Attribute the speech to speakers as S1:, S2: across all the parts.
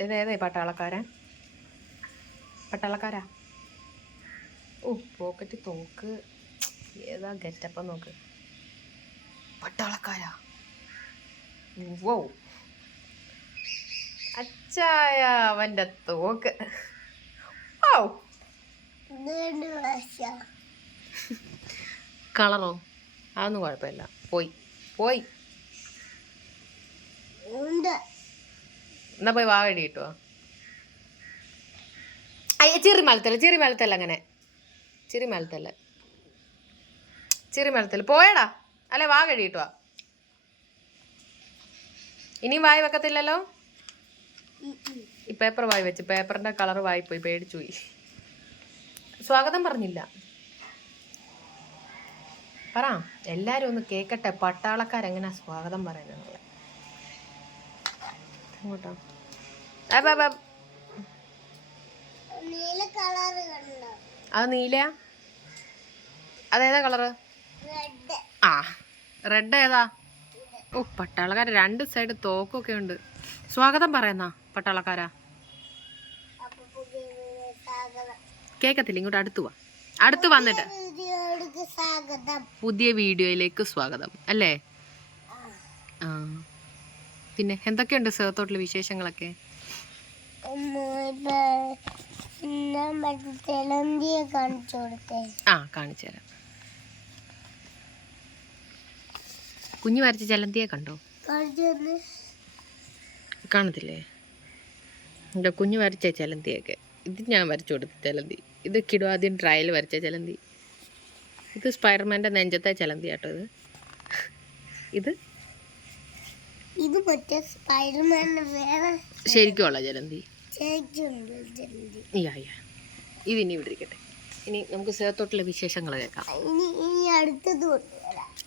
S1: ഇതേതാ ഈ പട്ടാളക്കാരൻ പട്ടാളക്കാരാ? ഓ പോക്കറ്റ് തോക്ക്. ഏതാ ഗെറ്റപ്പം നോക്ക്. പട്ടാളക്കാരാ? വോ. അച്ചായ അവന്റെ തോക്ക്. ഓ കളറോ? അതൊന്നും കുഴപ്പമില്ല. പോയി. പോയി. എന്നാ പോയി വാ വേണ്ടി അയ്യ ചെറി മലത്തല്ല ചെറി മലത്തല്ല അങ്ങനെ. ചെറി മലത്തല്ല ചെറി മലത്തല്ല പോയടാ. അല്ലെ വാ കഴുകിട്ടുവാ ഇനിയും വായി വെക്കത്തില്ലല്ലോ? ഈ പേപ്പർ വായി വെച്ച് പേപ്പറിന്റെ കളർ വായി പോയി പേടിച്ചു പോയി. സ്വാഗതം പറഞ്ഞില്ല. പറ. എല്ലാരും ഒന്ന് കേക്കട്ടെ. പട്ടാളക്കാരെങ്ങനെയാ സ്വാഗതം പറയുന്നത്? അങ്ങോട്ടോ. അത് നീല? അതേതാ കളറ്?
S2: റെഡ്.
S1: ആ റെഡ് ഏതാ? ഓ പട്ടാളക്കാര രണ്ട് സൈഡ് തോക്കൊക്കെ ഉണ്ട്. സ്വാഗതം പറയുന്ന പട്ടാളക്കാരാ. കേക്കത്തില്ല ഇങ്ങോട്ട് അടുത്ത് വാ. അടുത്ത് വന്നിട്ട്. പുതിയ വീഡിയോയിലേക്ക് സ്വാഗതം അല്ലേ? പിന്നെ എന്തൊക്കെയുണ്ട് സേർത്തോട്ടിലെ വിശേഷങ്ങളൊക്കെ? ആ കാണിച്ചു തരാം. കുഞ്ഞു വരച്ച ചലന്തിയെ കണ്ടോ? കാണത്തില്ലേ? എന്റെ കുഞ്ഞു വരച്ച ചലന്തിയൊക്കെ ഇത് ഞാൻ വരച്ചു കൊടുത്ത ചലന്തി ഇത് കിടു ആദ്യം ട്രയൽ വരച്ച ചലന്തി ഇത് സ്പൈഡർമാന്റെ നെഞ്ചത്തെ ചലന്തി കേട്ടോ ഇത്. ഇത്?
S2: ഇത് മറ്റേ സ്പൈഡർമാന്റെ വേറെ
S1: ശരിക്കുമുള്ള ചലന്തി യാ യാ ഇതിനി ഇവിടെ ഇരിക്കട്ടെ ഇനി നമുക്ക് സേത്തോട്ടിലെ വിശേഷങ്ങൾ കേൾക്കാം.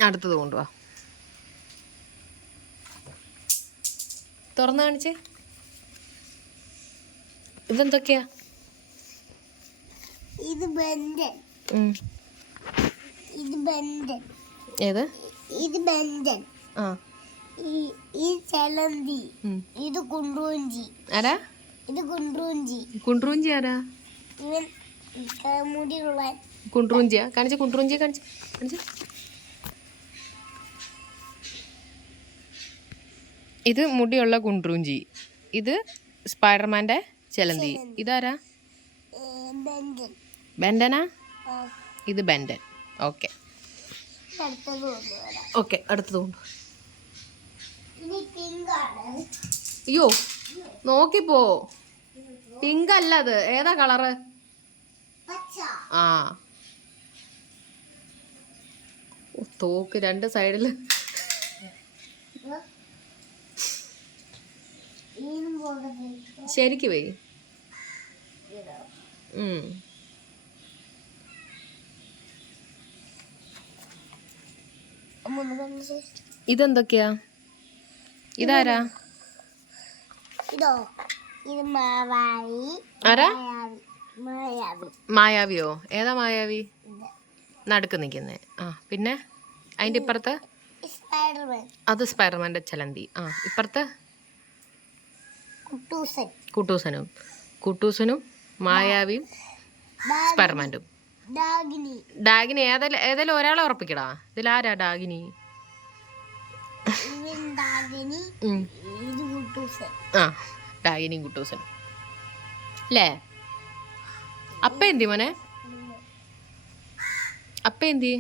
S2: അടുത്തത്
S1: കൊണ്ടുവാ. തുറന്നു കാണിച്ചേ. ഇതെന്തൊക്കെയാ?
S2: ഇത് ബന്ധൻ. ഇത് ബന്ധൻ.
S1: ഏത്?
S2: ഇത് ബന്ധൻ.
S1: ആ.
S2: ഈ ചലന്തി. ഇത് കുണ്ടുവഞ്ചി
S1: ആരാ?
S2: ഇത് കുണ്ടുവഞ്ചി
S1: കുണ്ട്രൂഞ്ചി ആരാ?
S2: ഇവൻ മുടിയുള്ള
S1: കുണ്ട്രൂഞ്ചിയാ? കാണിച്ച കുണ്ട്രൂഞ്ചിയെ കാണിച്ച് കാണിച്ച്. ഇത് മുടിയുള്ള കുണ്ട്രൂഞ്ചി. ഇത് സ്പൈഡർമാന്റെ ചെലന്തി. ഇതാരാ? ബെൻഡനാ? ഇത് ബെൻഡൻ. ഓക്കെ. ഓക്കെ അടുത്തത് കൊണ്ട്
S2: ഇനി പിങ്ക്
S1: അയ്യോ. നോക്കിപ്പോ. പിങ്ക് അല്ല അത് ഏതാ കളറ്? ആ. തോക്ക് രണ്ട് സൈഡിൽ. ശരിക്ക് പോയി ഇതെന്തൊക്കെയാ? ഇതാരാ?
S2: ഇതോ ഇത് മാവായി
S1: ആരാ?
S2: മായാവി മായാവി.
S1: മായാവിയോ? ഏതാ മായാവി? നടക്ക് നിൽക്കുന്നേ. ആ പിന്നെ? അതിന്റെ ഇപ്പുറത്ത്? അത് സ്പൈഡർമാന്റെ ചലന്തി. ആ ഇപ്പുറത്ത്? കുട്ടൂസനും. കുട്ടൂസനും മായാവിയും സ്പൈഡർമാന്റും
S2: ഡാഗിനി.
S1: ഏതെങ്കിലും ഏതെങ്കിലും ഒരാളെ ഉറപ്പിക്കടാ. ഇതിലാരാ ഡാഗിനി?
S2: ഡാഗിനി.
S1: ആ. ഡാഗിനിയും കുട്ടൂസനും അല്ലേ അപ്പ എന്തി മോനെ? അപ്പ എന്തി?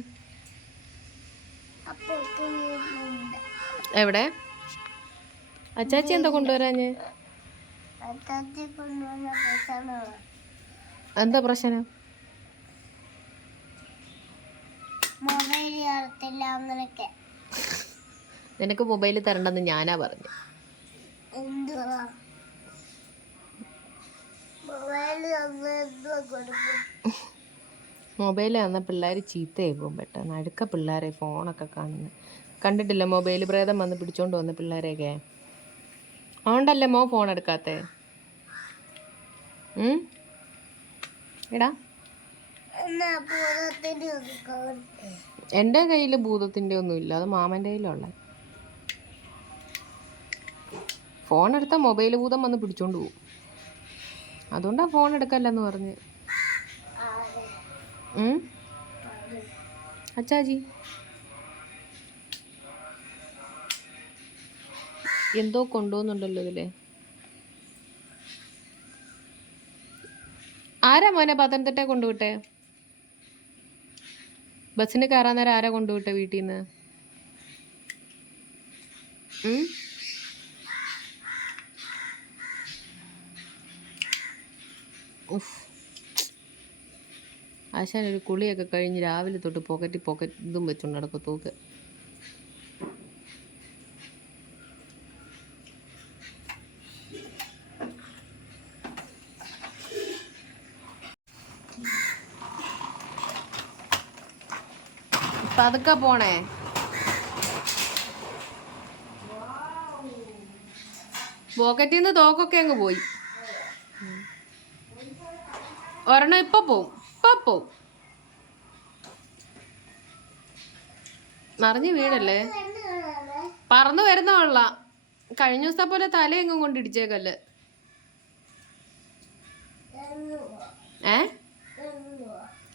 S2: അപ്പൊ ഉണ്ട്
S1: എവിടെ? അച്ചാച്ചി എന്താ കൊണ്ടുവരാഞ്ഞ്? എന്താ പ്രശ്നം? നിനക്ക് മൊബൈൽ തരണ്ടെന്ന് ഞാനാ പറഞ്ഞു.
S2: എന്തുവാ? മൊബൈൽ തന്ന എന്തുവാ കൊടുക്കും
S1: മൊബൈൽ തന്ന പിള്ളേർ ചീത്തയായി പോകും പെട്ടെന്ന്. അടുക്ക പിള്ളേരെ ഫോണൊക്കെ കാണുന്നത് കണ്ടിട്ടില്ല മൊബൈൽ പ്രേതം വന്ന് പിടിച്ചോണ്ട് വന്ന പിള്ളേരെയൊക്കെ? അതുകൊണ്ടല്ലേ മോ ഫോൺ എടുക്കാത്തേ? എടാ. എന്റെ കയ്യിൽ ഭൂതത്തിന്റെ ഒന്നും ഇല്ല അത് മാമന്റെ കയ്യിലുള്ള ഫോൺ എടുത്താൽ മൊബൈൽ ഭൂതം വന്ന് പിടിച്ചോണ്ട് പോകും അതുകൊണ്ടാണ് ഫോൺ എടുക്കല്ലെന്ന് പറഞ്ഞ്? അച്ചാജി എന്തോ കൊണ്ടുപോകുന്നുണ്ടല്ലോ ഇതിൽ. ആരാ മോനെ പത്തനംതിട്ട കൊണ്ടുവിട്ടെ? ബസ്സിന് കയറാൻ നേരം ആരാ കൊണ്ടുവിട്ടെ വീട്ടിൽ നിന്ന് ഉഫ്. ആശാൻ ഒരു കുളിയൊക്കെ കഴിഞ്ഞ് രാവിലെ തൊട്ട് പോക്കറ്റ് പോക്കറ്റ് ഇതും വെച്ചുകൊണ്ട് നടക്കും തൂക്ക്. പതുക്കെ പോണേ? പോക്കറ്റിൽ നിന്ന് തോക്കൊക്കെ അങ്ങ് പോയി. ഒരെണ്ണം ഇപ്പൊ പോവും. ഇപ്പൊ പോവും. മറിഞ്ഞ് വീടല്ലേ പറന്നു വരുന്ന കൊള്ള. കഴിഞ്ഞ ദിവസത്തെ പോലെ തലയെങ്ങും കൊണ്ടിടിച്ചേക്കല്ല് ഏ?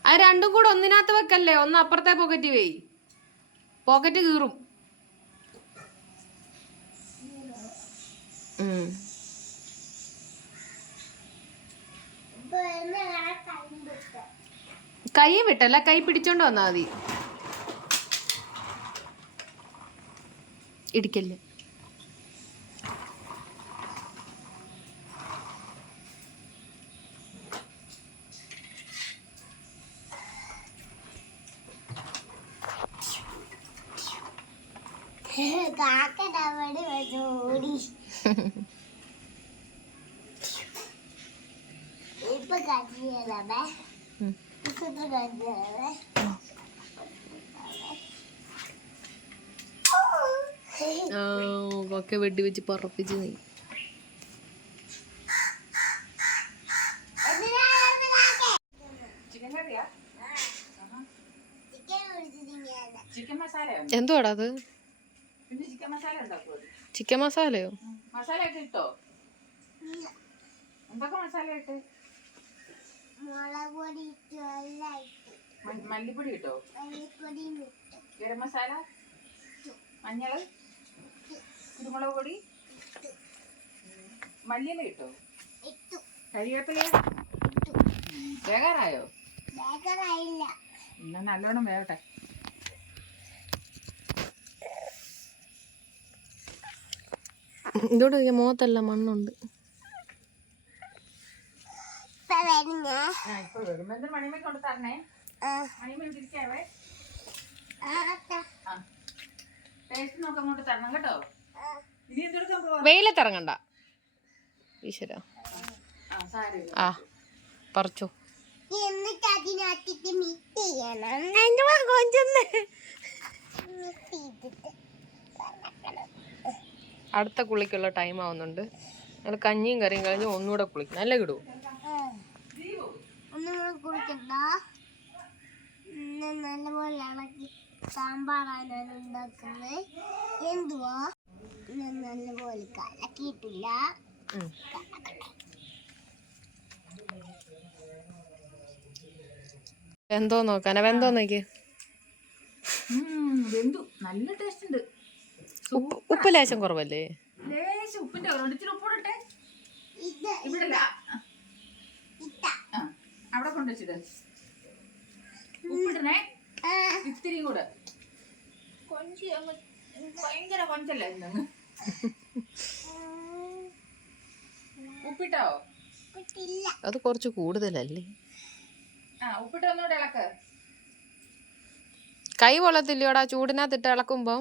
S1: അത് രണ്ടും കൂടെ ഒന്നിനകത്ത് വെക്കല്ലേ? ഒന്ന് അപ്പുറത്തെ പോക്കറ്റ് വെയ്. പോക്കറ്റ് കീറും ഉം.
S2: ഇപ്പൊ എന്നെ കണ്ടിട്ട്
S1: കൈ വിട്ടല്ല കൈ പിടിച്ചോണ്ട് വന്നാ മതി. ഇടിക്കല്ലേ
S2: കാക്കട അവിടെ വെച്ച് ഓടി ഇപ്പൊ കണ്ടില്ലേ
S1: ഉം.
S2: ഇപ്പൊ കണ്ടില്ലേ
S1: ആ, ഒക്കെ വെടി വെച്ച് പറപ്പിച്ച് നീ. എന്തുവാടാ അത്?
S3: പിന്നെ ചിക്കൻ
S1: മസാലയോ
S3: മസാല ഒക്കെ ഇട്ടോ എന്തൊക്കെ മസാല ഇട്ട്
S2: മുളക് പൊടി ഇട്ടു എല്ലാം ഇട്ടു?
S3: മ- മല്ലിപ്പൊടി ഇട്ടോ? ഗരം മസാല മഞ്ഞൾ? കുരുമുളക് പൊടി. മല്ലിയില ഇട്ടോ?
S2: ഇട്ടു.
S3: കരിവേപ്പില
S2: ഇട്ടു.
S3: വേകാറായോ? എന്നാ നല്ലോണം വേവട്ടെ.
S1: ഇതോടെ മോത്തല്ല മണ്ണുണ്ട്
S2: ഇപ്പൊ വരുന്നേ
S3: ആ ഇപ്പൊ വരുമ്പോ എന്ത് മണിമേ കൊണ്ട് തരണേ
S2: ആ
S3: മണിമേ തിരിക്കാവേ
S2: ആട്ടെ
S3: ആ ടേസ്റ്റ് നോക്കാൻ കൊണ്ട് തരണം കേട്ടോ ഇനി എന്തെടുക്കാൻ
S1: വെയിലത്തിറങ്ങണ്ട ഈശ്വര.
S3: ആ
S1: പറച്ചു. അടുത്ത കുളിക്കുള്ള ടൈം ആവുന്നുണ്ട്. ഞങ്ങൾ കഞ്ഞിയും കറിയും കഴിഞ്ഞ് ഒന്നുകൂടെ കുളിക്കണം. അല്ലേ കിടൂ
S2: നല്ലപോലെ ഇളക്കി സാമ്പാറാണ് ഉണ്ടാക്കുന്നത്. എന്തുവാ? നല്ലപോലെ കലക്കിയിട്ടില്ല
S1: എന്തോ നോക്കാനാ? വെന്തോ നോക്കി
S3: വെന്തു. നല്ല ടേസ്റ്റ് ഉണ്ട്.
S1: ഉപ്പ് ലേശം കുറവല്ലേ?
S3: ലേശം ഉപ്പിന്റെ കുറവുണ്ട്. ഇച്ചിരി ഉപ്പിടട്ടെ ഇവിടെ അവിടെ ഉപ്പിടണേ. ഇത്തിരി കൂടെ. കൊഞ്ചി അങ്ങ് ഭയങ്കര കൊഞ്ചല്ലേ ഇന്നങ്ങ് ഉപ്പിട്ടോ?
S1: അത് കുറച്ച് കൂടുതലല്ലേ? കൈ കൊള്ളത്തില്ലയോടാ ചൂടിനകത്തിട്ട് ഇളക്കുമ്പോ?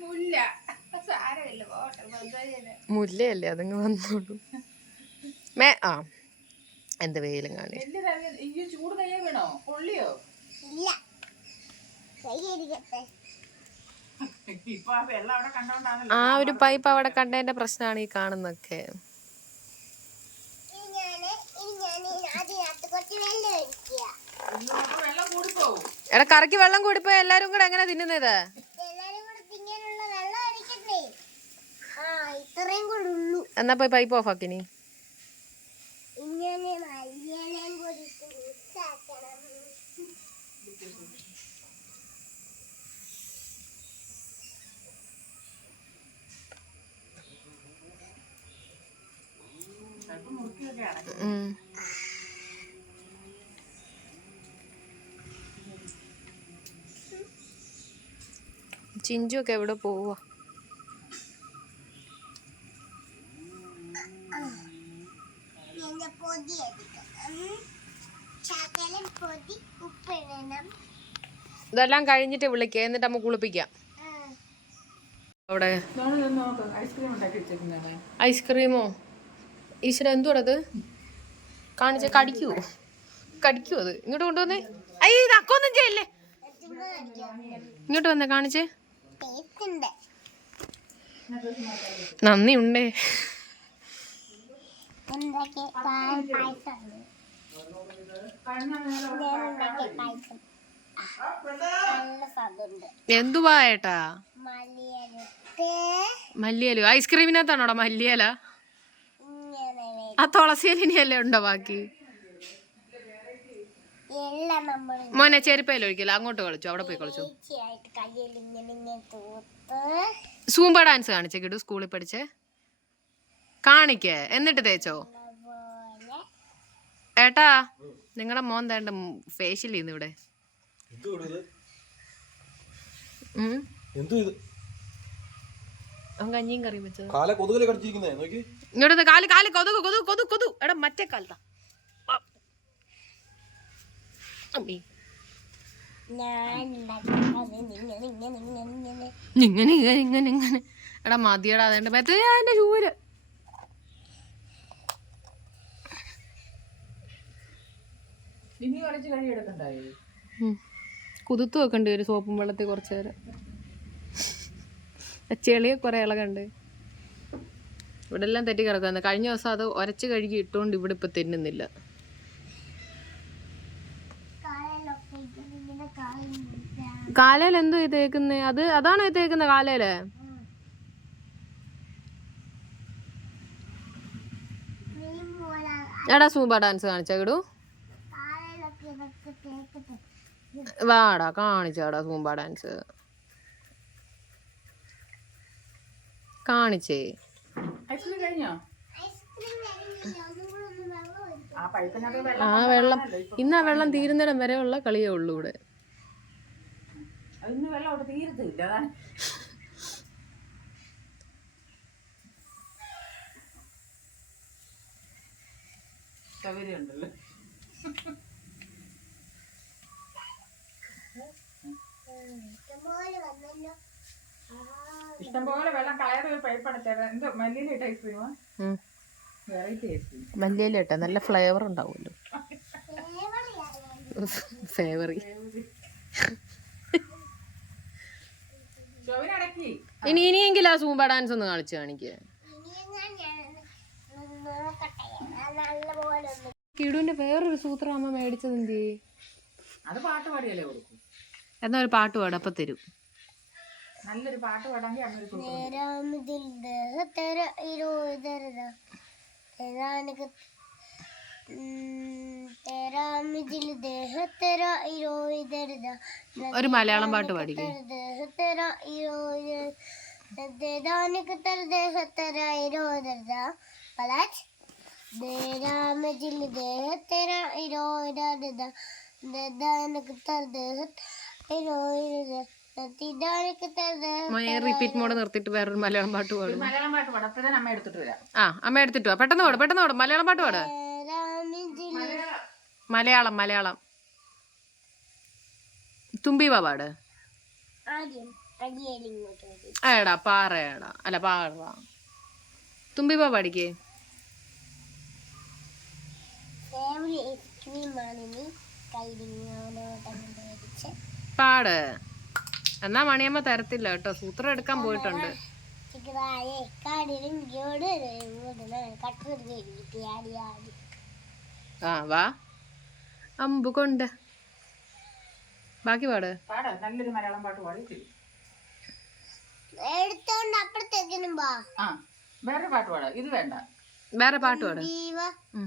S3: മുല്ല.
S1: മുല്ലയല്ലേ അതങ്ങ് വന്നോളൂ. മേ ആ എന്ത് വെയിലും കാണി.
S3: ആ
S1: ഒരു പൈപ്പ് അവിടെ കണ്ടതിന്റെ പ്രശ്നമാണ് ഈ കാണുന്നൊക്കെ എടാ കറക്കി വെള്ളം കൂടിപ്പോ എല്ലാരും കൂടെ എങ്ങനെ തിന്നുന്നത്? എന്നാ പോയി പൈപ്പ് ഓഫ് ആക്കിനി?
S2: ഇങ്ങനെ എവിടെ കൂടി ഇട്ട് മിക്സാക്കണം
S3: ചിലപ്പോ മുറുക്കിയൊക്കെ അടക്കും
S1: ഉം. ചിഞ്ചു ഒക്കെ എവിടെ പോവാ
S2: പിന്നെ പൊതി എടുക്കണം ശകലം പൊതി ഉപ്പിടണം
S1: ഇതെല്ലാം കഴിഞ്ഞിട്ട് വിളിക്കുക എന്നിട്ട് നമുക്ക് കുളിപ്പിക്കാം. അവിടെ. ഐസ്ക്രീമോ? ഈശ്വര എന്തുവാടത് കാണിച്ച കടിക്കുവോ? കടിക്കുവോ അത്? ഇങ്ങോട്ട് കൊണ്ടുവന്നേ. അയ്യ ഇത് അക്കൊന്നും ചെയ്യല്ലേ. ഇങ്ങോട്ട് വന്നേ കാണിച്ചേ.
S2: ടേസ്റ്റ് ഉണ്ട്.
S1: നന്ദി ഉണ്ടേ
S2: എന്തൊക്കെ പായസം.
S1: എന്തുവാ ഏട്ടാ? മല്ലിയലു? ഐസ്ക്രീമിനകത്താണോടാ മല്ലിയല? ആ തുളസിയലിനിയല്ലേ ഉണ്ടോ ബാക്കി? മോനെ ചെരുപ്പയിൽ ഒഴിക്കില്ല? അങ്ങോട്ട് കളിച്ചു അവിടെ പോയി കളിച്ചു. സൂമ്പ ഡാൻസ് കാണിച്ചേ കിട്ടു സ്കൂളിൽ പഠിച്ചേ. കാണിക്ക. എന്നിട്ട് തേച്ചോ? ഏട്ടാ നിങ്ങളുടെ മോൻ തേണ്ട ഫേഷ്യൽ ചെയ്യുന്നു ഇവിടെ. കഞ്ഞിയും കാൽ കാൽ മറ്റേ മതിയടാ അതേണ്ട. മെത്ത ഞാൻ ചൂര്
S3: ഇനി കളിച്ച് കഴിയെടുക്കണ്ടായി.
S1: കുതിർത്ത് വെക്കേണ്ടി വരും സോപ്പും വെള്ളത്തിൽ കുറച്ച് നേരം. ചെളിയെ കുറേ ഇളകണ്ട്. ഇവിടെ എല്ലാം തെറ്റി കിടക്കുന്നത് കഴിഞ്ഞ ദിവസം അത് ഒരച്ച് കഴുകി ഇട്ടുകൊണ്ട് ഇവിടെ ഇപ്പൊ തിന്നുന്നില്ല. കാലയിൽ എന്തോ തേക്കുന്നേ അത് അതാണോ തേക്കുന്ന
S2: കാലയിൽ
S1: എടാ സൂപ്പർ ഡാൻസ് കാണിച്ചാ കിടൂ വാടാ കാണിച്ചാടാ സൂമ്പ ഡാൻസ് കാണിച്ചേ.
S3: ആ വെള്ളം
S1: ഇന്ന് ആ വെള്ളം തീരുന്നിടം വരെ ഉള്ള കളിയേ ഉള്ളു ഇവിടെ.
S3: ഉണ്ടല്ലോ
S2: ഇഷ്ടംപോലെ
S3: വെള്ളം കളയാതെ ഒരു പൈപ്പാണ് മല്ലിയില എന്തോ മല്ലിയിലിട്ട് ഐസ്ക്രീമോ. വെറൈറ്റി ഐസ്ക്രീം
S1: നല്ല ഫ്ലേവർ ഉണ്ടാവുമല്ലോ. ഫേവറി ഇനി ഇനിയെങ്കിലും ആ സൂമ്പ ഡാൻസ് ഒന്ന് കാണിച്ചു കാണിക്കുക കിടുവിന്റെ വേറൊരു സൂത്രം അമ്മ മേടിച്ചത് എന്തി
S3: അത് പാട്ട് പാടിയല്ലേ
S1: എന്നാ ഒരു പാട്ട് പാടും അപ്പം തരും.
S3: നല്ലൊരു പാട്ട് പാടാമെങ്കിൽ ഒരു
S1: മലയാളം പാട്ട് പാടിക്കേ
S2: ദേഹത്തര ഇരുതരുതാനക്ക് മോനെ
S1: റിപ്പീറ്റ് മോഡ് നിർത്തിയിട്ട് വേറൊരു മലയാളം പാട്ട് പാടും.
S3: മലയാളം പാട്ട് പാടും. അപ്പോഴാണ് അമ്മ എടുത്തിട്ട് വരാം.
S1: ആ അമ്മ എടുത്തിട്ട് വാ. പെട്ടെന്ന് പാടും പെട്ടെന്ന് പാടും. മലയാളം പാട്ട് പാട. മലയാളം മലയാളം. തുമ്പി വാ പാട്. ഏടാ പാറയടാ അല്ല പാറ തുമ്പി വാ പാടിക്കേ.
S2: ഫേവറേറ്റ് ഐസ്ക്രീമാണ് കൈ കയ്യിലിങ്ങോട്ട് മേടിച്ച്
S1: പാട്. എന്നാ മണിയമ്മ തരത്തില്ല കേട്ടോ. സൂത്രം എടുക്കാൻ പോയിട്ടുണ്ട്. ആ വാ. അമ്പ് കൊണ്ട്. ബാക്കി പാട്.
S3: പാടാ നല്ലൊരു മലയാളം പാട്ട് പാടിയിട്ടില്ല.
S2: എടുത്തോണ്ട് അപ്പുറത്തേക്കിനും വാ.
S3: ആ വേറെ പാട്ട് പാടാ. ഇത് വേണ്ട.
S1: വേറെ പാട്ട് പാട്.
S2: ജീവ
S1: ഉം.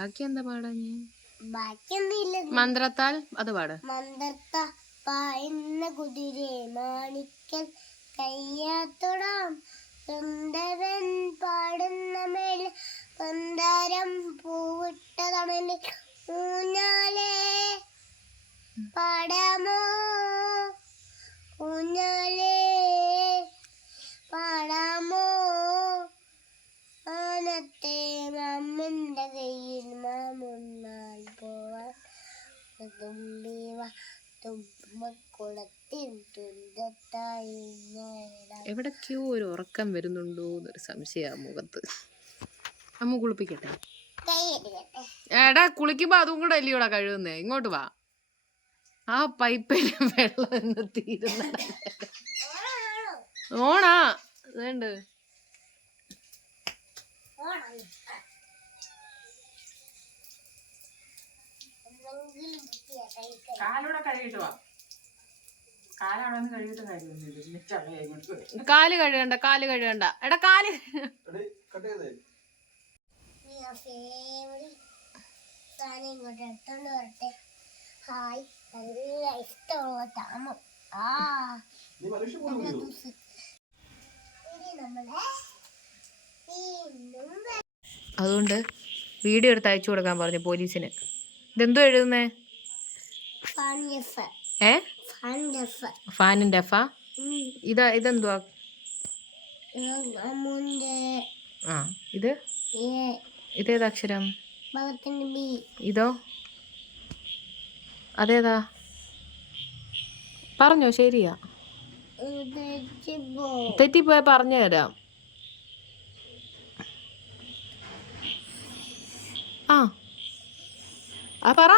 S1: ബാക്കി എന്താ പാടാ ഞാൻ മന്ത്രത്താൽ അത് പാട്.
S2: മന്ത്രത്ത പായുന്ന കുതിരെ മാണിക്കൽ കയ്യാത്തൊടാം. സുന്ദരൻ പാടുന്ന മേൽ പന്താരം പൂവിട്ട തണൽ ഊഞ്ഞാലേ. പാടാമോ? ഊഞ്ഞാലേ. പാടാമോ മമ്മന്റെ കയ്യിൽ മാമുന്നാൽ പോവാൻ തുമ്പിവ തുമ്പക്കുളത്തിൽ തുന്തത്തായി നേടാം
S1: എവിടൊക്കെയോ ഒരു ഉറക്കം വരുന്നുണ്ടോ എന്നൊരു സംശയ മുഖത്ത്. അമ്മ കുളിപ്പിക്കട്ടെ? എടാ കുളിക്കുമ്പോ അതും കൂടെ അല്ലയോടാ കഴുകുന്നേ? ഇങ്ങോട്ട് വാ. ആ പൈപ്പിൽ വെള്ളം എന്ന് തീരുന്ന ഓണാ. വേണ്ട
S3: കാലൂടെ കഴുകിട്ട് വാ. കാലവിടെ നിന്ന് കാര്യമൊന്നുമില്ല.
S1: കാൽ കഴുകണ്ട കാൽ കഴുകണ്ട. എടാ
S2: കാൽ ഇങ്ങോട്ട് എടുത്തോണ്ട് വരട്ടെ ഹായ് നല്ല ഇഷ്ടമുള്ള താമം. ആ.
S4: നീ പരീക്ഷ പോലും ചെയ്തോ?
S2: ഇനി നമ്മളെ
S1: അതുകൊണ്ട് വീഡിയോ എടുത്ത് അയച്ചു കൊടുക്കാൻ പറഞ്ഞു പോലീസിന്. ഇതെന്തോ എഴുതുന്നേ? ഏ? ഫാനിന്റെ ഫ? ഇതാ ഇതെന്തുവാ? ആ ഇത്? ഇതേതാ അക്ഷരം? ഇതോ? അതേതാ? പറഞ്ഞോ ശരിയാ. തെറ്റിപ്പോയ പറഞ്ഞു തരാം. ആ. ആ പറ.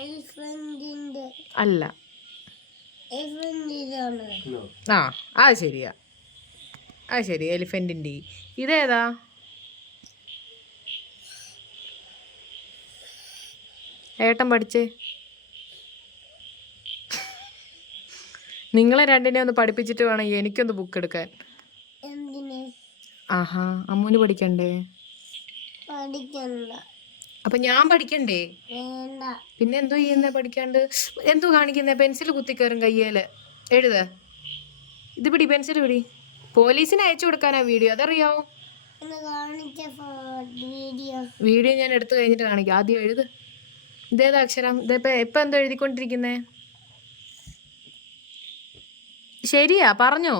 S2: എലിഫന്റിന്റെ
S1: അല്ല. ആ. ആ ശരിയാ. ആ ശരി എലിഫന്റിന്റെ ഇതേതാ? ഏട്ടൻ പഠിച്ചേ? നിങ്ങളെ രണ്ടിനെ ഒന്ന് പഠിപ്പിച്ചിട്ട് വേണം എനിക്കൊന്ന് ബുക്ക് എടുക്കാൻ. ആഹാ അമ്മൂന് പഠിക്കണ്ടേ?
S2: പഠിക്കണ്ട.
S1: അപ്പം ഞാൻ പഠിക്കണ്ടേ? പിന്നെ എന്തോ ചെയ്യുന്ന പഠിക്കാണ്ട്? എന്തോ കാണിക്കുന്ന? പെൻസിൽ കുത്തിക്കയറും കയ്യേൽ. എഴുത. ഇത് പിടി പെൻസിൽ പിടി. പോലീസിന് അയച്ചു കൊടുക്കാനാ വീഡിയോ അതറിയാവോ?
S2: വീഡിയോ.
S1: ഞാൻ എടുത്തു കഴിഞ്ഞിട്ട് കാണിക്കാം. ആദ്യം എഴുത്. ഇതേതാ അക്ഷരം? ഇതിപ്പോ ഇപ്പൊ എന്തോ എഴുതിക്കൊണ്ടിരിക്കുന്നേ? ശരിയാ പറഞ്ഞോ?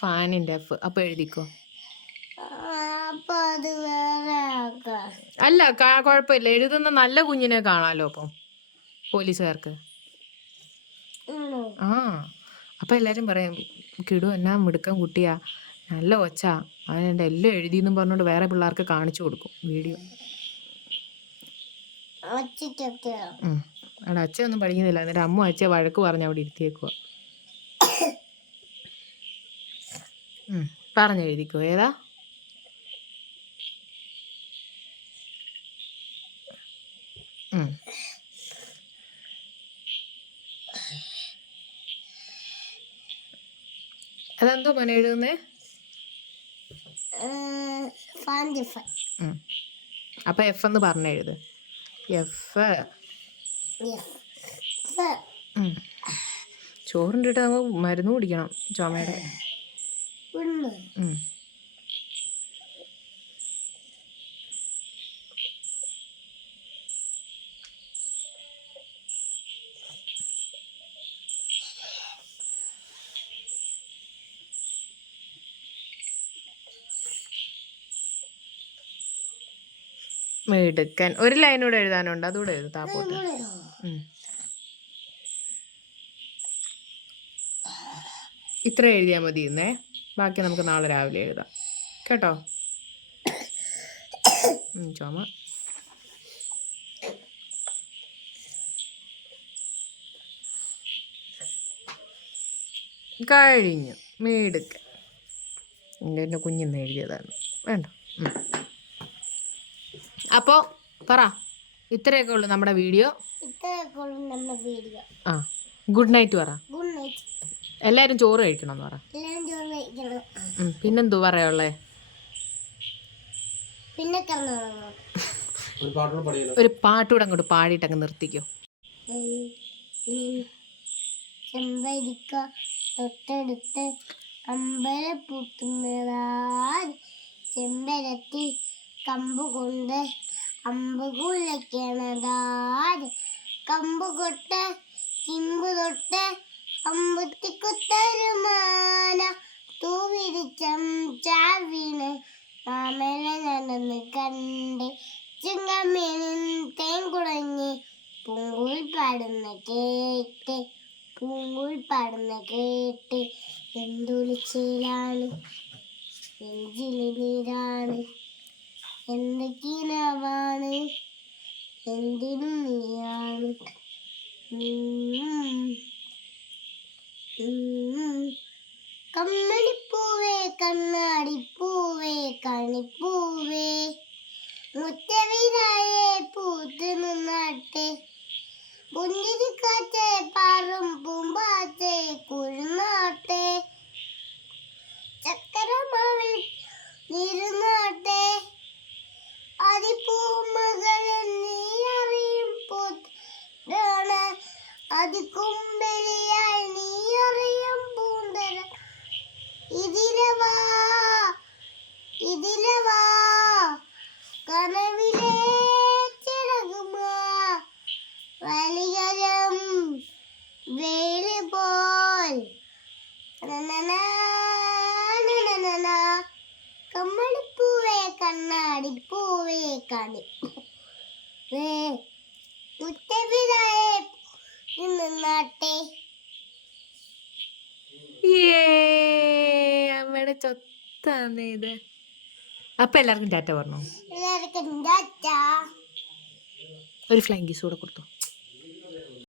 S2: ഫാനിന്റെ
S1: എഫ്. അപ്പൊ എഴുതിക്കോ
S2: അപ്പൊ അത് വേറെ ആക്കാം
S1: അല്ല കുഴപ്പമില്ല. എഴുതുന്ന നല്ല കുഞ്ഞിനെ കാണാലോ അപ്പം പോലീസുകാർക്ക്. ആ അപ്പൊ എല്ലാവരും പറയും കിടു എന്നാ മിടുക്കൻ കുട്ടിയാ. നല്ല ഒച്ച അവൻ എന്റെ എല്ലാം എഴുതിയെന്നും പറഞ്ഞുകൊണ്ട് വേറെ പിള്ളേർക്ക് കാണിച്ചു കൊടുക്കും വീഡിയോ.
S2: അവിടെ
S1: അച്ഛ അവിടെ അച്ഛനൊന്നും പഠിക്കുന്നില്ല. എന്നിട്ട് അമ്മ അച്ഛ വഴക്ക് പറഞ്ഞ് അവിടെ ഇരുത്തിയേക്കുക പറഞ്ഞെഴുതിക്കോ ഏതാ? അതെന്തോ മന എഴുതുന്നേ. അപ്പൊ എഫ് എന്ന് പറഞ്ഞ എഴുത്. എഫ്. ചോറിന്റെ ഇട്ട് നമുക്ക് മരുന്ന് കുടിക്കണം ചുമയുടെ. മിടുക്കൻ ഒരു ലൈൻ കൂടെ എഴുതാനുണ്ട്. അതുകൂടെ എഴുതും. താപ്പോട്ട് ഉം. ഇത്ര എഴുതിയാൽ മതി ഇന്നേ. ബാക്കി നമുക്ക് നാളെ രാവിലെ എഴുതാം. കേട്ടോ? ചോമ. കഴിഞ്ഞു. മീടുക്ക എന്റെ കുഞ്ഞിന്ന് എഴുതിയതാണ്. വേണ്ട. അപ്പോൾ പറ. ഇത്രയൊക്കെ ഉള്ളൂ നമ്മുടെ വീഡിയോ.
S2: ഇത്രയൊക്കെ ഉള്ളൂ നമ്മുടെ വീഡിയോ.
S1: ആ. ഗുഡ് നൈറ്റ് പറ.
S2: ഗുഡ് നൈറ്റ്
S1: എല്ലാവരും ചോറ് കഴിക്കണം പറ.
S2: ചോറ് കഴിക്കണം.
S1: ഉം, പിന്നെന്തു പറയാനുള്ളേ?
S2: പിന്നെ
S4: ഒരു
S1: പാട്ടുകൂടെ അങ്ങോട്ട് പാടിയിട്ട് അങ്ങ് നിർത്തിക്കോ
S2: ചെമ്പരിക്ക തൊട്ടടുത്ത് ചെമ്പരത്തി കമ്പ് കൊണ്ട് അമ്പ് കുലയ്ക്കണതാൽ കമ്പ് കൊട്ട് കിമ്പ് തൊട്ട് അമ്പത്തിക്കുത്തരുമാന തൂവിരിച്ചം ചാവിന് മാമല നടന്ന് കണ്ട് ചിങ്ങമ്മീനും തേൻ കുടഞ്ഞ് പൂങ്കുൽ പാടുന്ന കേട്ട് പൂങ്കുൽ പാടുന്ന കേട്ട് എന്തൊളിച്ചിലാണ് നെഞ്ചിൽ എന്തൊക്കെയാണ് എന്തിനും നീയാണ്. കമ്മണിപ്പൂവേ കണ്ണാടിപ്പൂവേ കണിപ്പൂവേ. മുത്തവിരായെ പൂത്ത് നിന്നാട്ടെ. പുഞ്ചിരിക്കാറ്റെ പാറും പൂമ്പാറ്റെ കുഴുനാട്ടെ ചക്കരമാവിൽ ഇരുന്നാട്ടെ അതിപ്പൂമകളിൽ നീ അറിയും പൂത്താണ് അതിക്കുമ്പലിയായി നീ അറിയും പൂന്തര ഇതിലെ വാ ഇതിലെ വാ കനവിലെ ചിറകുമാ വലികരം വേലി പോൽ നനനാ, നനനനാ. കമ്മളിപ്പൂവേ കണ്ണാടിപ്പൂവേ കണി വേ മുത്തവിലായേ നിന്നാട്ടെ
S1: അമ്മയുടെ ചൊത്താന്നേ ഇത് അപ്പൊ എല്ലാവർക്കും ടാറ്റ പറഞ്ഞു.
S2: എല്ലാവർക്കും ടാറ്റാ
S1: ഒരു ഫ്ലൈങ് കിസ് കൂടെ കൊടുത്തു.